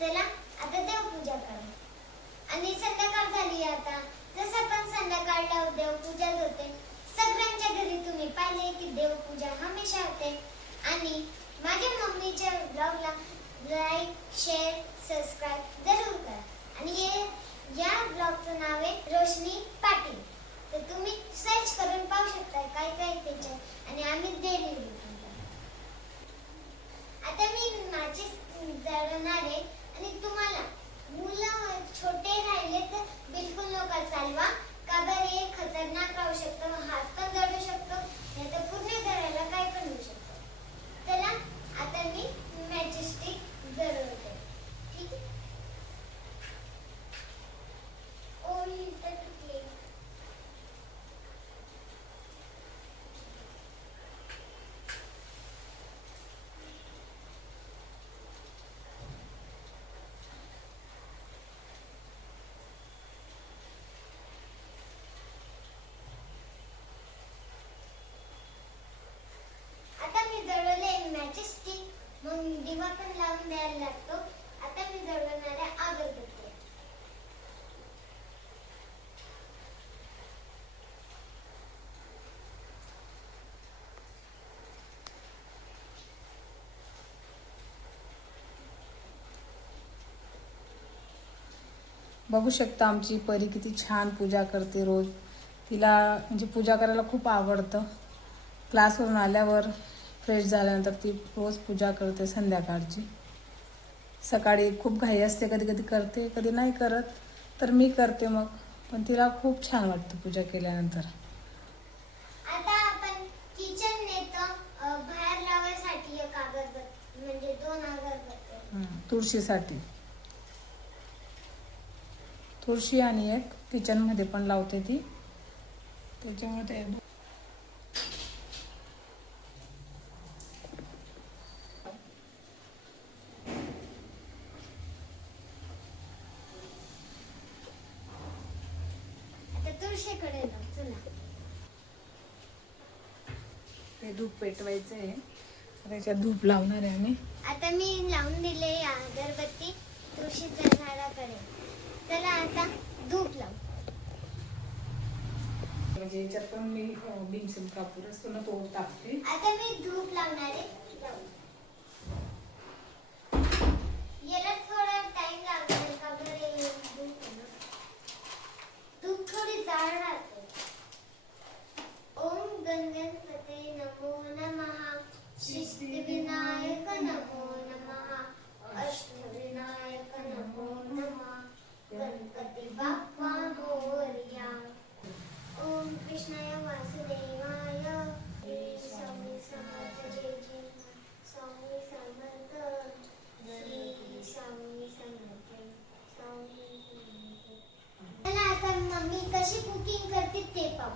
चला आता देवपूजा करू. आणि संध्याकाळ झाली आता. जसं पण संध्याकाळला देवपूजा होते, सगळ्यांच्या घरी तुम्ही पाहिले की देवपूजा हमेशा होते. आणि माझ्या मम्मीच्या ब्लॉगला लाईक, शेअर, सबस्क्राईब जरूर करा. आणि या ब्लॉगचं नाव आहे रोशनी पाटील. तर तुम्ही सर्च करून पाहू शकता काय काय त्याच्यात. आणि आम्ही डेली रुटीन करतो. आता मी माझी जळणार आहे. आणि तुम्हाला मुलं छोटे राहिले तर बिलकुल नका चालवा. का बरं हे खतरनाक राहू शकतं, हात पण जळू शकतो, नाही तर पूर्ण घराला काय पण होऊ शकतं. चला आता मी मॅजिस्टिक जळवते. ठीक आहे. ओळी तर तुटली. मग दिवा पण लावून द्यायला लागतो. आता मी जळवणाऱ्या अगरबत्ती. बघू शकता आमची परी किती छान पूजा करते रोज. तिला म्हणजे पूजा करायला खूप आवडतं. क्लासवरून आल्यावर फ्रेश झाल्यानंतर ती रोज पूजा करते संध्याकाळची. सकाळी खूप घाई असते, कधी कधी करते, कधी नाही करत, तर मी करते मग. पण तिला खूप छान वाटतं पूजा केल्यानंतर. आता आपण किचन नेतो बाहेर लावायसाठी एक अगरबत्ती, म्हणजे 2 अगरबत्ती. तुळशीसाठी तुळशी आणि एक किचनमध्ये पण लावते ती, त्याच्यामुळे ते तुळशीकडे जाऊ. चला ते धूप पेटवायचं आहे, त्याच्यात धूप लावणार आहे आम्ही. आता मी लावून दिले अगरबत्ती तुळशीच्या झाडाकडे. चला आता धूप लावू. म्हणजे याच्यात पण मी भीमसेन कापूर असतो ना तो टाकते. आता मी धूप लावणार आहे. याला थोडा टाइम लागेल का बरं. धूप थोडी जाड राहते. ओम गणपते नमो नमः. सिद्धिविनायक नमो नमः. अष्टविनायक नमो नमः. गणपती बाप्पा मोरया. ओम कृष्णाय वासुदेवाय. स्वामी समर्थ. जय जय स्वामी समर्थ. श्री स्वामी समर्थ. स्वामी चला आता मम्मी कशी कुकिंग करते ते पाहू.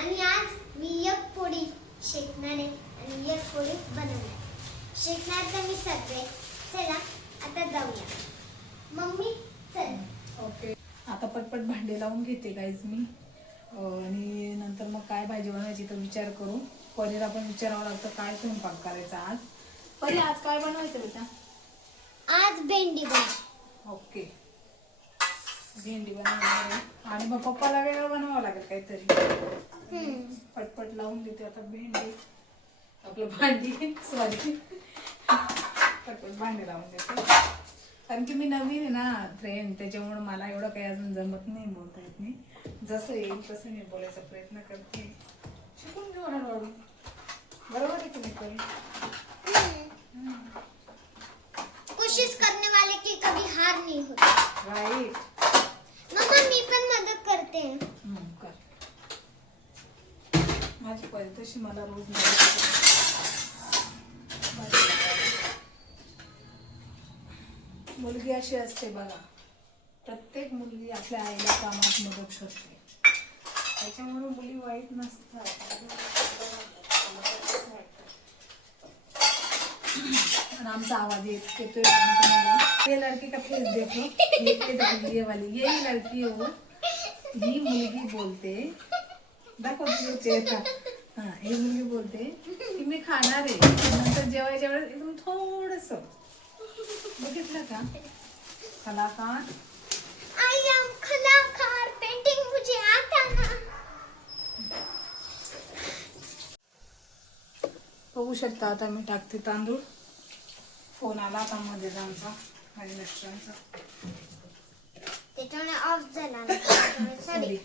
आणि आज मी एक पोळी शेकणार आहे आणि एक पोळी बनवणार. शेकणार तर मी सगळे. चला आता जाऊया. मम्मी चल. ओके, आता पटपट भांडे लावून घेते गाईज मी. आणि नंतर मग काय भाजी बनवायची तर विचार करू. परीला पण विचारावं लागतं काय स्वयंपाक करायचा आज. परी आज काय बनवायचं बेटा? आज भेंडी बनव. ओके, भेंडी बनवणार आहे. आणि मग पप्पाला वेगळं बनवावं लागेल काहीतरी. पटपट लावून देते आता भेंडी. आपलं भांडी सॉरी पटपट भांडी लावून देते. कारण की मी नवीन आहे ना फ्रेंड, त्याच्यामुळे मला एवढं काही अजून जमत नाही, बोलता येत नाही. जसं येईल तसं मी बोलायचा प्रयत्न करते. शिकून घेऊ हळूहळू. बरोबर आहे तुम्ही करी. कोशिश करने वाले की कभी हार नहीं होती. राईट. मम्मा मी पण मदत करते. कर. माझी परी तशी मला रोज मदत करते. मुलगी अशी असते बघा, प्रत्येक मुलगी आपल्या आईला कामात मदत करते. त्याच्यामुळे मुली वाईट नसतात. आणि आमचा आवाज येतोय तुम्हाला. ये लड़की का फेस देखो, ये वाली यही लड़की हो, ही मुलगी बोलते. दाखव तुझे चेहरा. हा, ही मुलगी बोलते की मी खाणार आहे. नंतर जेवायच्या वेळेस एकदम थोडस बघितलं का कलाकार आई एम कलाकार, पेंटिंग मुझे आता ना. बघू शकता आता मी टाकते तांदूळ. फोन आला आता मध्ये आमचा माझ्या मिस्टरांचा. त्याच्यामुळे ऑफ झाला. सॉरी.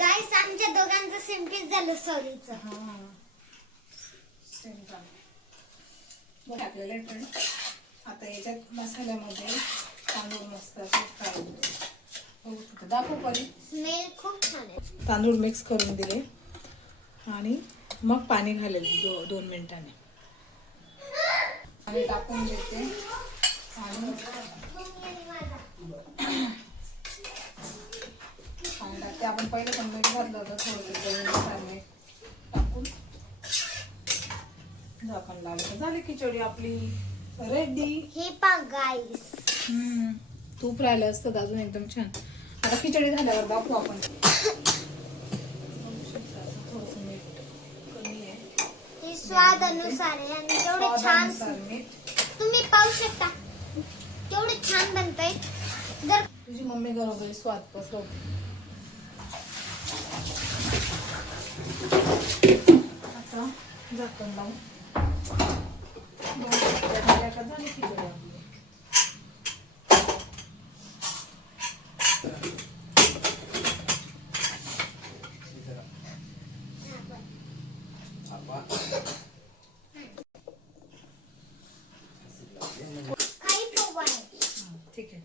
गाईस आमच्या दोघांचं सेम केस झालं सॉरीचं. हा सेम झालं. मग टाकलेलं आहे पण आता याच्यात मसाल्यामध्ये तांदूळ मस्त असे फ्राय होते. दाखव परी. स्मेल खूप छान आहे. तांदूळ मिक्स करून दिले आणि मग पाणी घालेल 2 मिनिटांनी. आणि टाकून देते आणि पाणी टाकते. आपण पहिले पण मीठ घातलं होतं थोडं मीठ टाकून झाकण लावलं. झाली खिचडी आपली रेडी. हे पा गाईस. तूप राहिलं असतं अजून एकदम छान. आता खिचडी झाल्यावर दाखवू आपण. थोडंसं मीठ कमी आहे. हे स्वाद अनुसार आहे आणि तेवढे छान मीठ. तुम्ही पाहू शकता केवढे छान बनतंय. जर तुझी मम्मी घरोघरी स्वाद पसरवते. आता झाकण लावून 2 शिट्ट्या झाल्या का झाली खिचडी आपली. काही पोवा आहे. ठीक आहे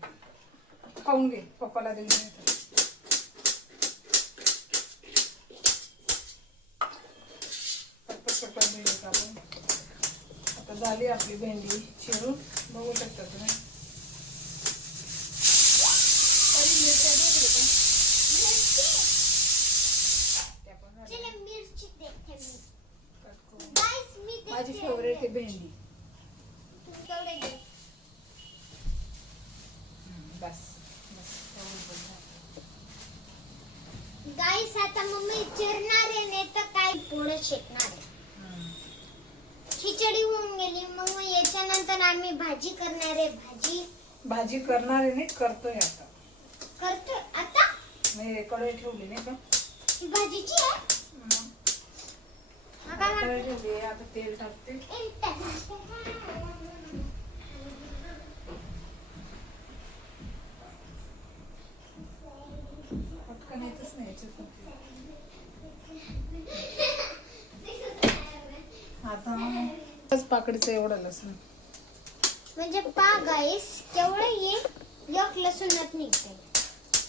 खाऊन घे. पप्पाला देऊन दे. पटपट भेंडी कापून. आता झाली आपली भेंडी चिरून. बघू शकता तुम्ही. चले मिरची देखते मी. कट करून. गाईस मी देखते. माझी फेवरेट आहे भेंडी. तुम्ही केवढे दे. बस बस एवढं बस झालं. गाईस आता मम्मी चिरणार आहे नाही तर काय पोळं शेकणार आहे. खिचडी होऊन गेली. मग याच्यानंतर आम्ही भाजी करणार आहे. भाजी करणार आहे नाही करतोय आता. करतोय आता. मी कढई ठेवली नाही का. ही भाजीची आहे. हा काय कढई ठेवली आहे. आता तेल टाकते. पटकन येतच नाही याच्यात. आता पाकडीचं एवढं लसूण. म्हणजे पा गाईस केवढं ये एक लसूणात निघते.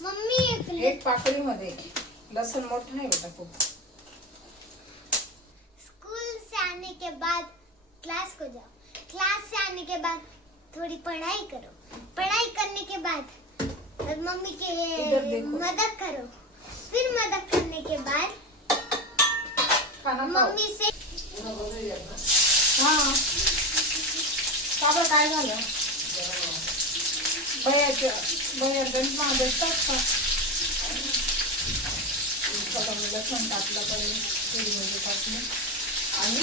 मम्मी एक पाकडीमध्ये लसूण मोठा आहे बेटा खूप. स्कूल से आने के बाद क्लास को जाओ. क्लास से आने के बाद थोड़ी पढ़ाई करो. पढ़ाई करने के बाद मम्मी के इधर देखो. मदद करो. फिर मदद करने के बाद खाना खाओ. मम्मी से हा बाबा काय झालं. बया गणित भेटतात का. लसूण टाकलं पहिले तेलमध्ये टाकून आणि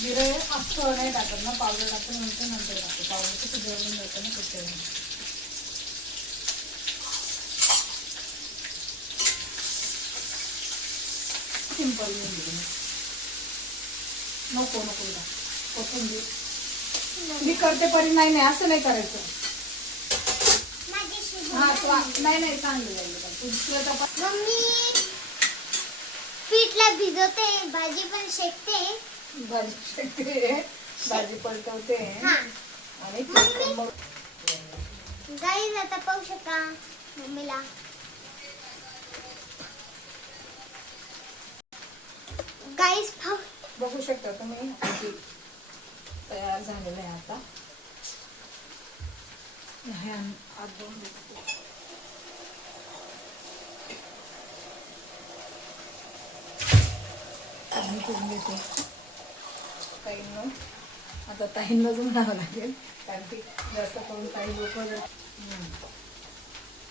जिरे असं नाही टाकत ना. पावडर टाकून नंतर टाकतो. पावडर कसं जळून जातं ना कुठे. सिंपल नको कोथिंबीर. मी करते परी. नाही असं नाही करायचं. हा नाही चांगलं जाईल. मम्मी पीठला भिजवते. भाजी पण शेकते. भाजी पलटवते हा आणि गाईज आता पाहू शकता मम्मीला. गाईज बघू शकता तुम्ही. तयार झालेलं आहे आता. करून देते ताईंना. आता ताईंनाच म्हणावं लागेल कारण की जास्त करून ताई लोक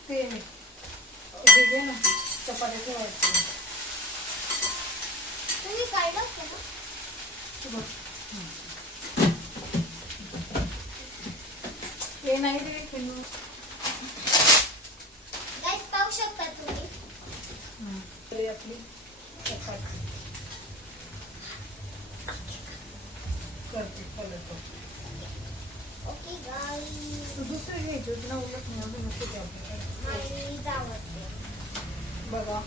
ते हे घे ना चपाती ठेवायची. तुम्ही काढलं होतं ना. नाही दिली फिल्म. गाईस पाहू शकता तुम्ही. तरी आपली चपाती करते पलटो. ओके गाईस. तू दुसरं घ्यायची होती ना, उलट मी अजून नको ते आपल्याकडे. आणि जावं बघा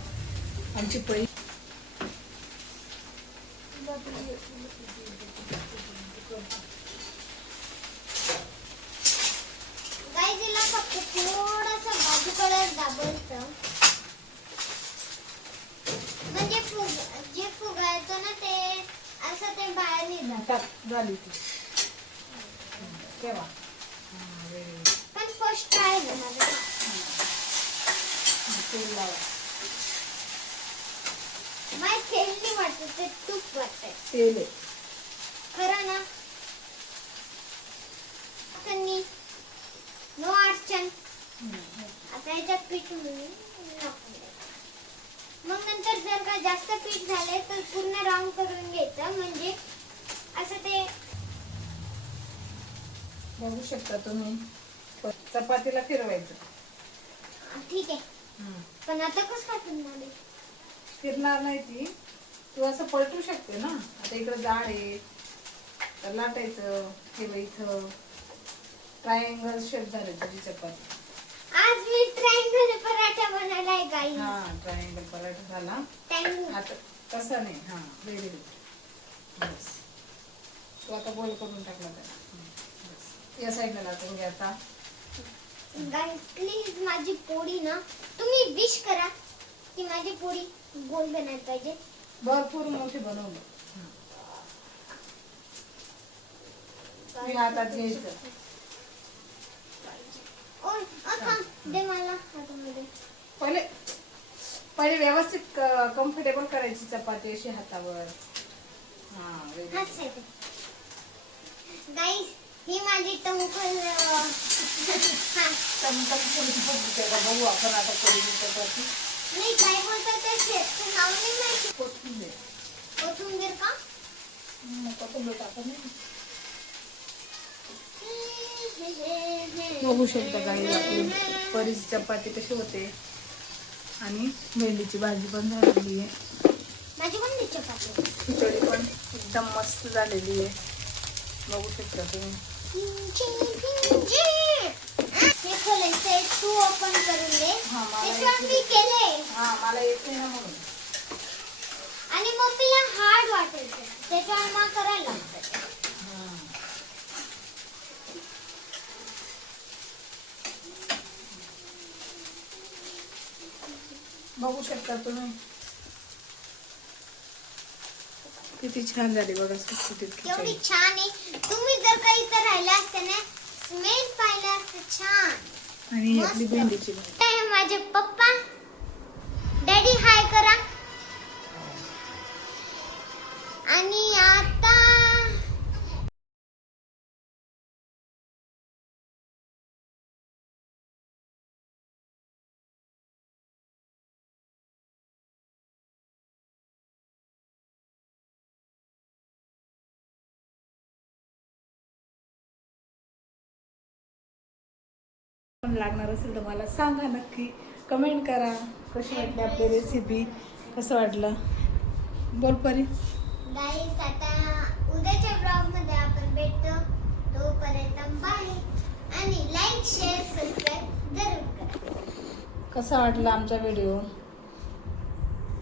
आमची पळी. गाईस हिला फक्त थोडासा बाजूकडे दाबायचं. म्हणजे जे फुगायचं ना ते असं ते बाहेर निघतं. झाली ती तेव्हा. पण फर्स्ट ट्राय झाला. तेल लावा. माय तेल नाही वाटत, ते तूप वाटतंय. तेल आहे. खरं ना. त्यांनी नो अडचण. आता याच्यात पीठ मग नंतर जर का जास्त पीठ झाले तर पूर्ण राऊंड करून घ्यायचं. म्हणजे असं ते बघू शकता तुम्ही. चपातीला फिरवायचं. ठीक आहे. पण आता कसं काय करणार आहे? फिरणार नाही ती. तू असं पलटू शकते ना. आता इकडे जाड आहे तर लाटायचं. हे बघ इथं ट्रायंगल शेप झाले तुझी चपाती. आज मी ट्रायंगल पराठा बनवलाय गाईस. हा ट्रायंगल पराठा झाला. आता तसा नाही. हा व्हेरी गुड. बस तू आता गोल करून टाकला त्याला. बस या साईडला लाटून घ्या आता. गाईस प्लीज माझी पोळी ना तुम्ही विश करा की माझी पोळी गोल बनायला पाहिजे. भरपूर मोठी बनवली. मी हातात घ्यायचं. दे मला हातामध्ये. पहिले व्यवस्थित कम्फर्टेबल करायची चपाती अशी हातावर. गाईस ही माझी टमकल. बघू आपण आता चपाती. नाही काय बोलतात ते शेतचं नाव नाही माहिती. कोथिंबीर. कोथिंबीर का? कोथिंबीर टाकत नाही. बघू शकता काही आपली परीची चपाती कशी होते. आणि भेंडीची भाजी पण झालेली आहे. माझी पण चपाती. खिचडी पण एकदम मस्त झालेली आहे. बघू शकता तुम्ही. हे खोलायचंय. तू ओपन करून दे. मी केले. मला येत नाही ना म्हणून. आणि मम्मीला हार्ड वाटायचं त्याच्यावर मग करायला लागतं. बघू शकता तुम्ही किती छान झाली बघा. एवढी छान आहे. तुम्ही जर काही इथं राहिला असते ना स्मेल पाहिला असतं छान. आणि आपली भेंडीची भाजी. माझे पप्पा डॅडी हाय करा. आणि आता लागणार असेल तर मला सांगा नक्की. कमेंट करा कशी वाटली आपली रेसिपी. कसं वाटलं बोल परी. गाईस आता उद्याच्या ब्लॉग मध्ये आपण भेटतो. तोपर्यंत बाय. आणि लाईक शेअर सबस्क्राईब जरूर करा. कसा वाटला आमचा व्हिडिओ.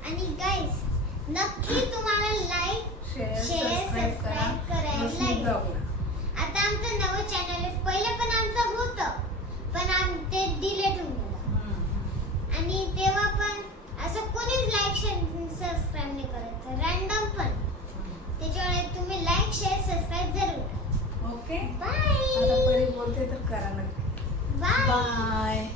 आणि गाईस नक्की तुम्हाला लाईक शेअर सबस्क्राईब करायला लागेल. आता आमचं नवं चॅनल आहे. पहिलं पण आमचं होतं पण ते डिलीट होऊन गेलं. आणि तेव्हा पण असं कोणीच लाईक सबस्क्राईब नाही करत. रॅन्डम पण. त्याच्यामुळे तुम्ही लाईक शेअर सबस्क्राईब जरूर करा. Okay bye. आता परी बोलते तर करा नक्की. बाय. बाय.